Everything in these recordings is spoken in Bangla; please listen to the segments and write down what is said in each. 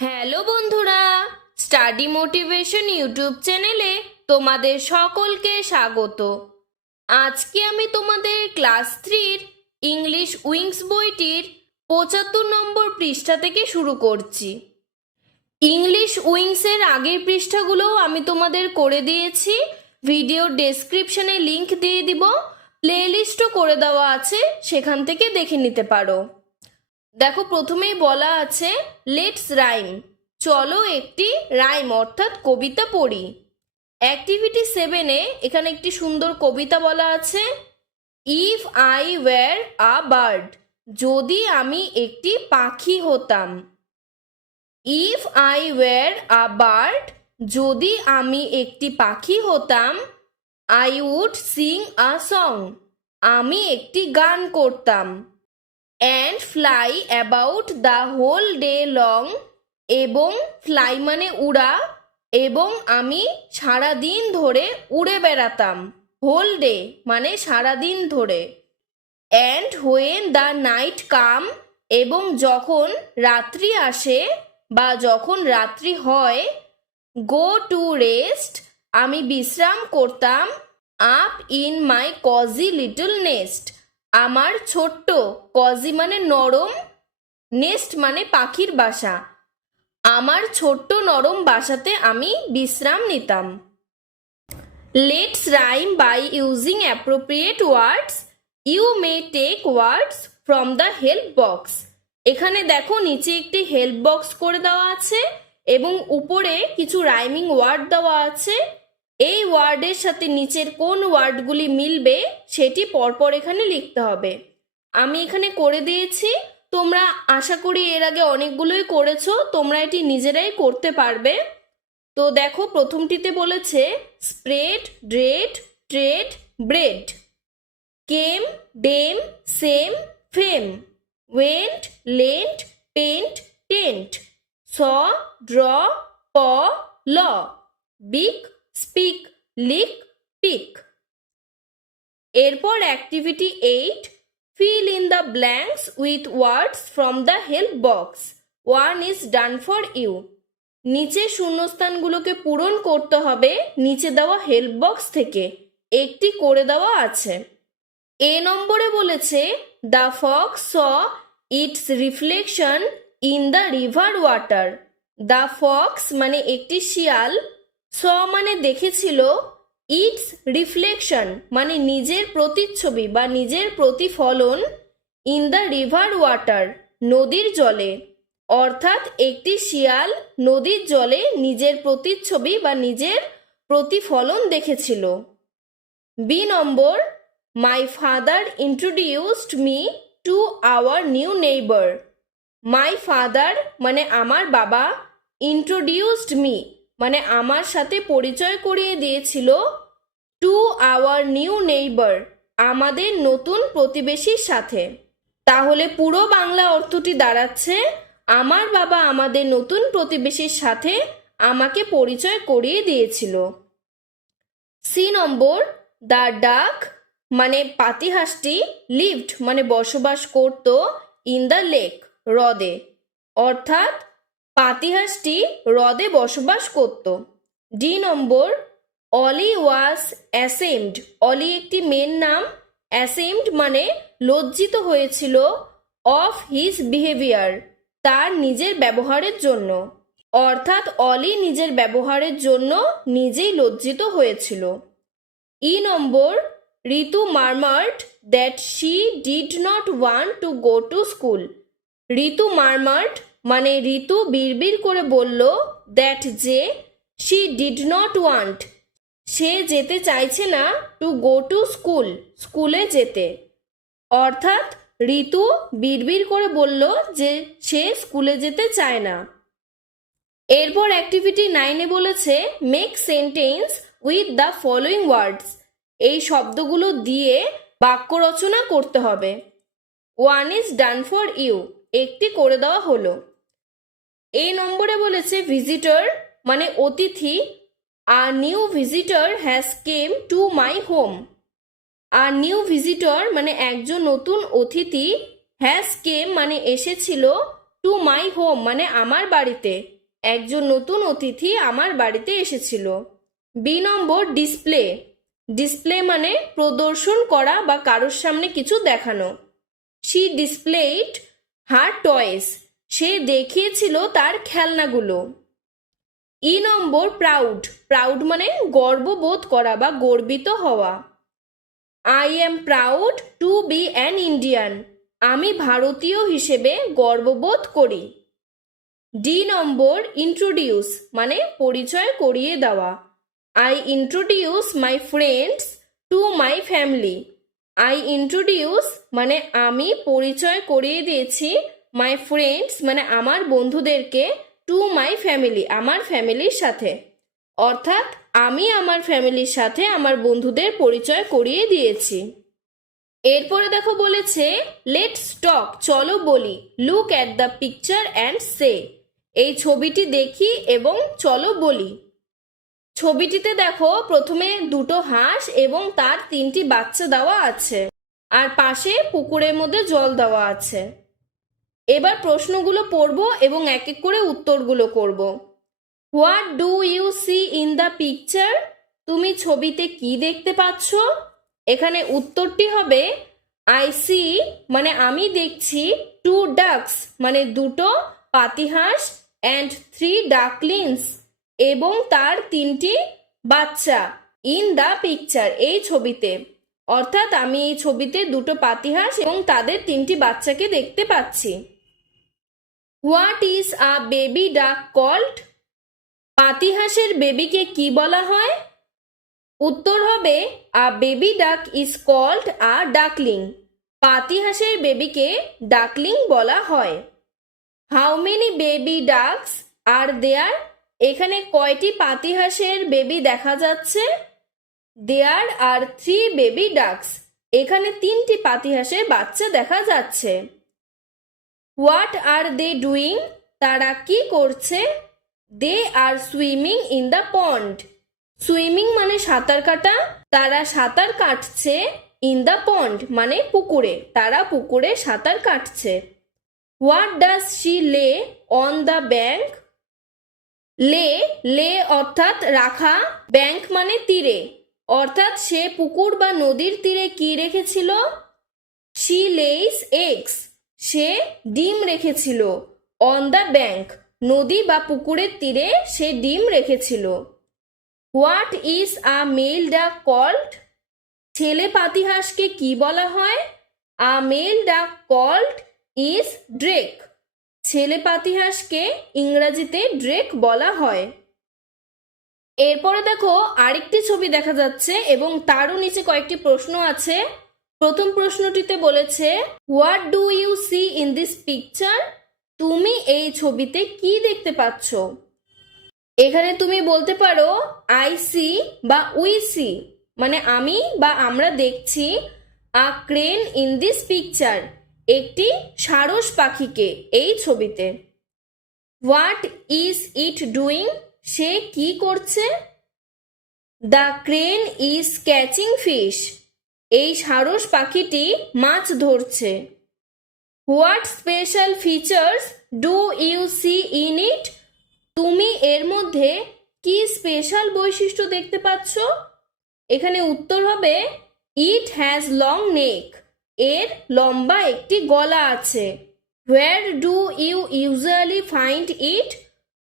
হ্যালো বন্ধুরা, স্টাডি মোটিভেশন ইউটিউব চ্যানেলে তোমাদের সকলকে স্বাগত। আজকে আমি তোমাদের ক্লাস 3-র ইংলিশ উইংস বইটির 75 নম্বর পৃষ্ঠা থেকে শুরু করছি। ইংলিশ উইংসের আগের পৃষ্ঠাগুলোও আমি তোমাদের করে দিয়েছি, ভিডিওর ডেসক্রিপশনে লিংক দিয়ে দিব, প্লেলিস্টও করে দেওয়া আছে, সেখান থেকে দেখে নিতে পারো। দেখো, প্রথমেই বলা আছে লেটস রাইম, চলো একটি রাইম অর্থাৎ কবিতা পড়ি। অ্যাক্টিভিটি 7-এ এখানে একটি সুন্দর কবিতা বলা আছে, if I were a bird, যদি আমি একটি পাখি হতাম। If I were a bird, যদি আমি একটি পাখি হতাম। I would sing a song, আমি একটি গান করতাম। And fly about the whole day long, এবং ফ্লাই মানে উড়া, এবং আমি সারাদিন ধরে উড়ে বেড়াতাম। হোল ডে মানে সারাদিন ধরে। অ্যান্ড হোয়েন দ্য নাইট কাম, এবং যখন রাত্রি আসে বা যখন রাত্রি হয়। গো টু রেস্ট, আমি বিশ্রাম করতাম। Up in my cosy little nest, আমার ছোট্ট, কজি মানে নরম, নেস্ট মানে পাখির বাসা, আমার ছোট্ট নরম বাসাতে আমি বিশ্রাম নিতাম। Let's rhyme by using appropriate words, you may take words from the help box. এখানে দেখো নিচে একটি হেল্প বক্স করে দেওয়া আছে এবং উপরে কিছু রাইমিং ওয়ার্ড দেওয়া আছে। এই ওয়ার্ডের সাথে নিচের কোন ওয়ার্ডগুলি মিলবে সেটি পরপর এখানে লিখতে হবে। আমি এখানে করে দিয়েছি, তোমরা আশা করি এর আগে অনেকগুলোই করেছো, তোমরা এটি নিজেরাই করতে পারবে। তো দেখো, প্রথমটিতে বলেছে spread, dread, trade, bread. Came, dame, same, fame. Went, lent, pent, tent. Saw, draw, paw, law. Beak, speak, leak, peak. এরপর activity 8, fill in the blanks with words from the help box. 1 is done for you. নিচে শূন্যস্থানগুলোকে পূরণ করতে হবে নিচে দেওয়া হেল্প বক্স থেকে, একটি করে দেওয়া আছে। এ নম্বরে বলেছে the Fox saw it's reflection in the river water. The Fox মানে একটি শিয়াল, স মানে দেখেছিল, ইটস রিফ্লেকশন মানে নিজের প্রতিচ্ছবি বা নিজের প্রতিফলন, ইন দ্য রিভার ওয়াটার নদীর জলে, অর্থাৎ একটি শিয়াল নদীর জলে নিজের প্রতিচ্ছবি বা নিজের প্রতিফলন দেখেছিল। B number, my father introduced me to our new neighbour. My father মানে আমার বাবা, ইন্ট্রোডিউসড মি মানে আমার সাথে পরিচয় করিয়ে দিয়েছিল, টু আওয়ার নিউ নেইবার আমাদের নতুন প্রতিবেশীর সাথে। তাহলে পুরো বাংলা অর্থটি দাঁড়াচ্ছে, আমার বাবা আমাদের নতুন প্রতিবেশীর সাথে আমাকে পরিচয় করিয়ে দিয়েছিল। সি নম্বর, দ্য ডাক মানে পাতিহাঁসটি, লিভড মানে বসবাস করত, ইন দ্য লেক হ্রদে, অর্থাৎ পাতিহাঁসটি হ্রদে বসবাস করত। ডি নম্বর, অলি ওয়াজ অ্যাসেমড। অলি একটি মেয়ের নাম, অ্যাসেমড মানে লজ্জিত হয়েছিল, অফ হিজ বিহেভিয়ার তার নিজের ব্যবহারের জন্য, অর্থাৎ অলি নিজের ব্যবহারের জন্য নিজেই লজ্জিত হয়েছিল। E number, Ritu murmured that she did not want to go to school. Ritu murmured মানে ঋতু বিড়বিড় করে বলল, দ্যাট যে, শি ডিড নট ওয়ান্ট সে যেতে চাইছে না, টু গো টু স্কুল স্কুলে যেতে, অর্থাৎ ঋতু বিড়বিড় করে বলল যে সে স্কুলে যেতে চায় না। এরপর অ্যাক্টিভিটি 9-এ বলেছে make sentence with the following words. এই শব্দগুলো দিয়ে বাক্য রচনা করতে হবে। 1 ইজ ডান ফর ইউ, একটি করে দেওয়া হলো। এই নম্বরে বলেছে ভিজিটর মানে অতিথি, a new visitor has came to my home. A new visitor মানে একজন নতুন অতিথি, হ্যাজ কেম মানে এসেছিল, টু মাই হোম মানে আমার বাড়িতে। একজন নতুন অতিথি আমার বাড়িতে এসেছিল। বি নম্বর ডিসপ্লে। ডিসপ্লে মানে প্রদর্শন করা বা কারোর সামনে কিছু দেখানো। She displayed her toys. সে দেখিয়েছিল তার খেলনাগুলো। ই নম্বর প্রাউড। প্রাউড মানে গর্ববোধ করা বা গর্বিত হওয়া। I am proud to be an Indian. আমি ভারতীয় হিসেবে গর্ববোধ করি। ডি নম্বর ইন্ট্রোডিউস মানে পরিচয় করিয়ে দেওয়া। I introduce my friends to my family. I introduce মানে আমি পরিচয় করিয়ে দিয়েছি মাই ফ্রেন্ডস মানে আমার বন্ধুদেরকে টু মাই ফ্যামিলি আমার ফ্যামিলির সাথে। অর্থাৎ আমি আমার ফ্যামিলির সাথে আমার বন্ধুদের পরিচয় করিয়ে দিয়েছি। এরপরে দেখো বলেছে লেটস টক চলো বলি। Look at the picture and say. এই ছবিটি দেখি এবং চলো বলি। ছবিটিতে দেখো প্রথমে দুটো হাঁস এবং তার তিনটি বাচ্চা দেওয়া আছে, আর পাশে পুকুরের মধ্যে জল দেওয়া আছে। এবার প্রশ্নগুলো পড়ব এবং এক এক করে উত্তরগুলো করব। What do you see in the picture? তুমি ছবিতে কি দেখতে পাচ্ছ? এখানে উত্তরটি হবে আই সি মানে আমি দেখছি, টু ডাকস মানে দুটো পাতিহাঁস, অ্যান্ড থ্রি ডাকলিংস এবং তার তিনটি বাচ্চা, ইন দ্য পিকচার এই ছবিতে। অর্থাৎ আমি এই ছবিতে দুটো পাতিহাঁস এবং তাদের তিনটি বাচ্চাকে দেখতে পাচ্ছি। What is a baby duck called? পাতিহাঁসের বেবিকে কি বলা হয়? উত্তর হবে a baby duck is called a duckling. পাতিহাঁসের বেবিকে ডাকলিং বলা হয়। How many baby ducks are there? এখানে কয়টি পাতিহাঁসের বেবি দেখা যাচ্ছে? There are three baby ducks. এখানে তিনটি পাতিহাঁসের বাচ্চা দেখা যাচ্ছে। What are they doing? তারা কি করছে? They are swimming in the pond. Swimming মানে সাঁতার কাটা, তারা সাঁতার কাটছে। ইন দ্য পন্ড মানে পুকুরে, তারা পুকুরে সাঁতার কাটছে। What does she lay on the bank? লে লে অর্থাৎ রাখা, ব্যাঙ্ক মানে তীরে, অর্থাৎ সে পুকুর বা নদীর তীরে কি রেখেছিল? She Lay's eggs. সে ডিম রেখেছিল। অন দ্য ব্যাঙ্ক নদী বা পুকুরের তীরে সে ডিম রেখেছিল। হোয়াট ইজ আ মেল ডাক কল্ড? ছেলে পাতিহাঁসকে কি বলা হয়? আ মেল ডাক কল্ড ইজ ড্রেক। ছেলে পাতিহাঁসকে ইংরেজিতে ড্রেক বলা হয়। এরপরে দেখো আরেকটি ছবি দেখা যাচ্ছে এবং তারও নিচে কয়েকটি প্রশ্ন আছে। প্রথম প্রশ্নটিতে বলেছে what do you see in this picture? তুমি এই ছবিতে কি দেখতে পাচ্ছ? এখানে তুমি বলতে পারো আই সি বা উই সি মানে আমি বা আমরা দেখছি, a crane in this picture একটি সারস পাখিকে এই ছবিতে। What is it doing? সে কি করছে? The crane is catching fish. এই সারস পাখিটি মাছ ধরছে। What special features do you see in it? তুমি এর মধ্যে কি স্পেশাল বৈশিষ্ট্য দেখতে পাচ্ছ? এখানে উত্তর হবে ইট হ্যাজ লং নেক। এর লম্বা একটি গলা আছে। Where do you usually find it?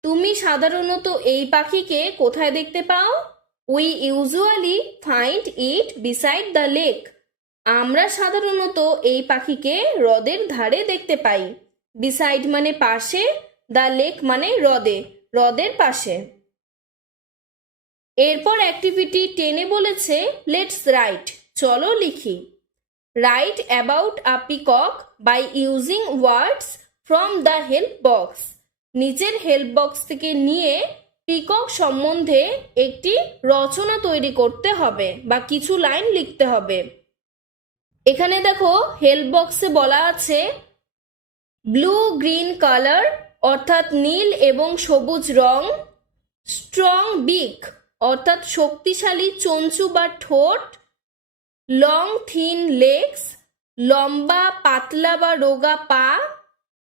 তুমি সাধারণত এই পাখিকে কোথায় দেখতে পাও? We usually find it beside the lake. আমরা সাধারণত এই পাখিকে হ্রদের ধারে দেখতে পাই। বিসাইড মানে পাশে, দ্য লেক মানে হ্রদে, হ্রদের পাশে। এরপর অ্যাক্টিভিটি 10 বলেছে লেটস রাইট চলো লিখি। Write about a peacock by using words from the help box. নিচের হেল্প বক্স থেকে নিয়ে পিকক সম্বন্ধে একটি রচনা তৈরি করতে হবে বা কিছু লাইন লিখতে হবে। এখানে দেখো হেল্প বক্সে বলা আছে ব্লু গ্রিন কালার অর্থাৎ নীল এবং সবুজ রং, স্ট্রং বিক অর্থাৎ শক্তিশালী চঞ্চু বা ঠোঁট, লং থিন লেগস লম্বা পাতলা বা রোগা পা,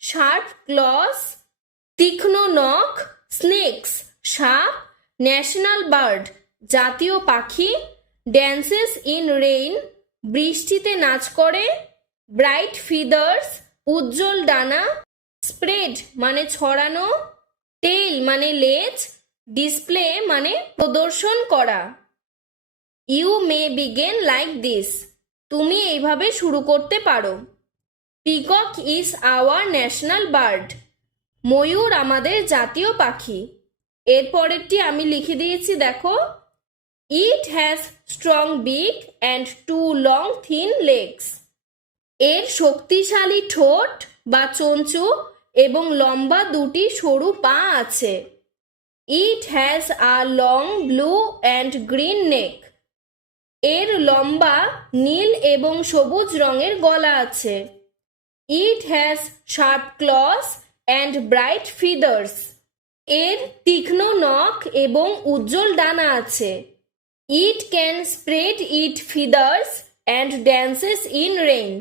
শার্প ক্লস তীক্ষ্ণ নখ, স্নেকস সাপ, ন্যাশনাল বার্ড জাতীয় পাখি, ড্যান্সেস ইন রেইন বৃষ্টিতে নাচ করে, ব্রাইট ফিদার্স উজ্জ্বল ডানা, স্প্রেড মানে ছড়ানো, টেইল মানে লেজ, ডিসপ্লে মানে প্রদর্শন করা। You may begin like this, তুমি এইভাবে শুরু করতে পারো। Peacock is our national bird, ময়ূর আমাদের জাতীয় পাখি। এরপরেরটি আমি লিখে দিয়েছি, দেখো। It has strong beak and two long thin legs, এর শক্তিশালী ঠোঁট বা চঞ্চু এবং লম্বা দুটি সরু পা আছে। It has a long blue and green neck, এর লম্বা নীল এবং সবুজ রঙের গলা আছে। It has sharp claws and bright feathers, এর তীক্ষ্ণ নখ এবং উজ্জ্বল ডানা আছে। It can spread it feathers and dances in rain,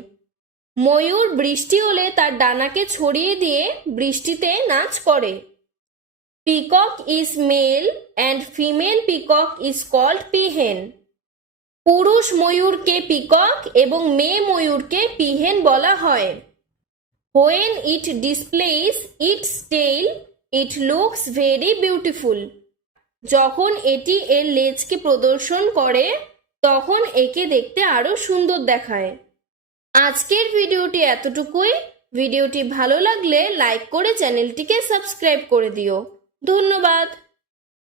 ময়ূর বৃষ্টি হলে তার ডানাকে ছড়িয়ে দিয়ে বৃষ্টিতে নাচ করে। Peacock is male and female peacock is called peahen, পুরুষ ময়ূরকে পিকক এবং মেয়ে ময়ূরকে পিহেন বলা হয়। When it displace it's tail it looks very beautiful, যখন এটি এর লেজকে প্রদর্শন করে তখন একে দেখতে আরো সুন্দর দেখায়। আজকের ভিডিওটি এতটুকুই। ভিডিওটি ভালো লাগলে লাইক করে চ্যানেলটিকে সাবস্ক্রাইব করে দিও। ধন্যবাদ।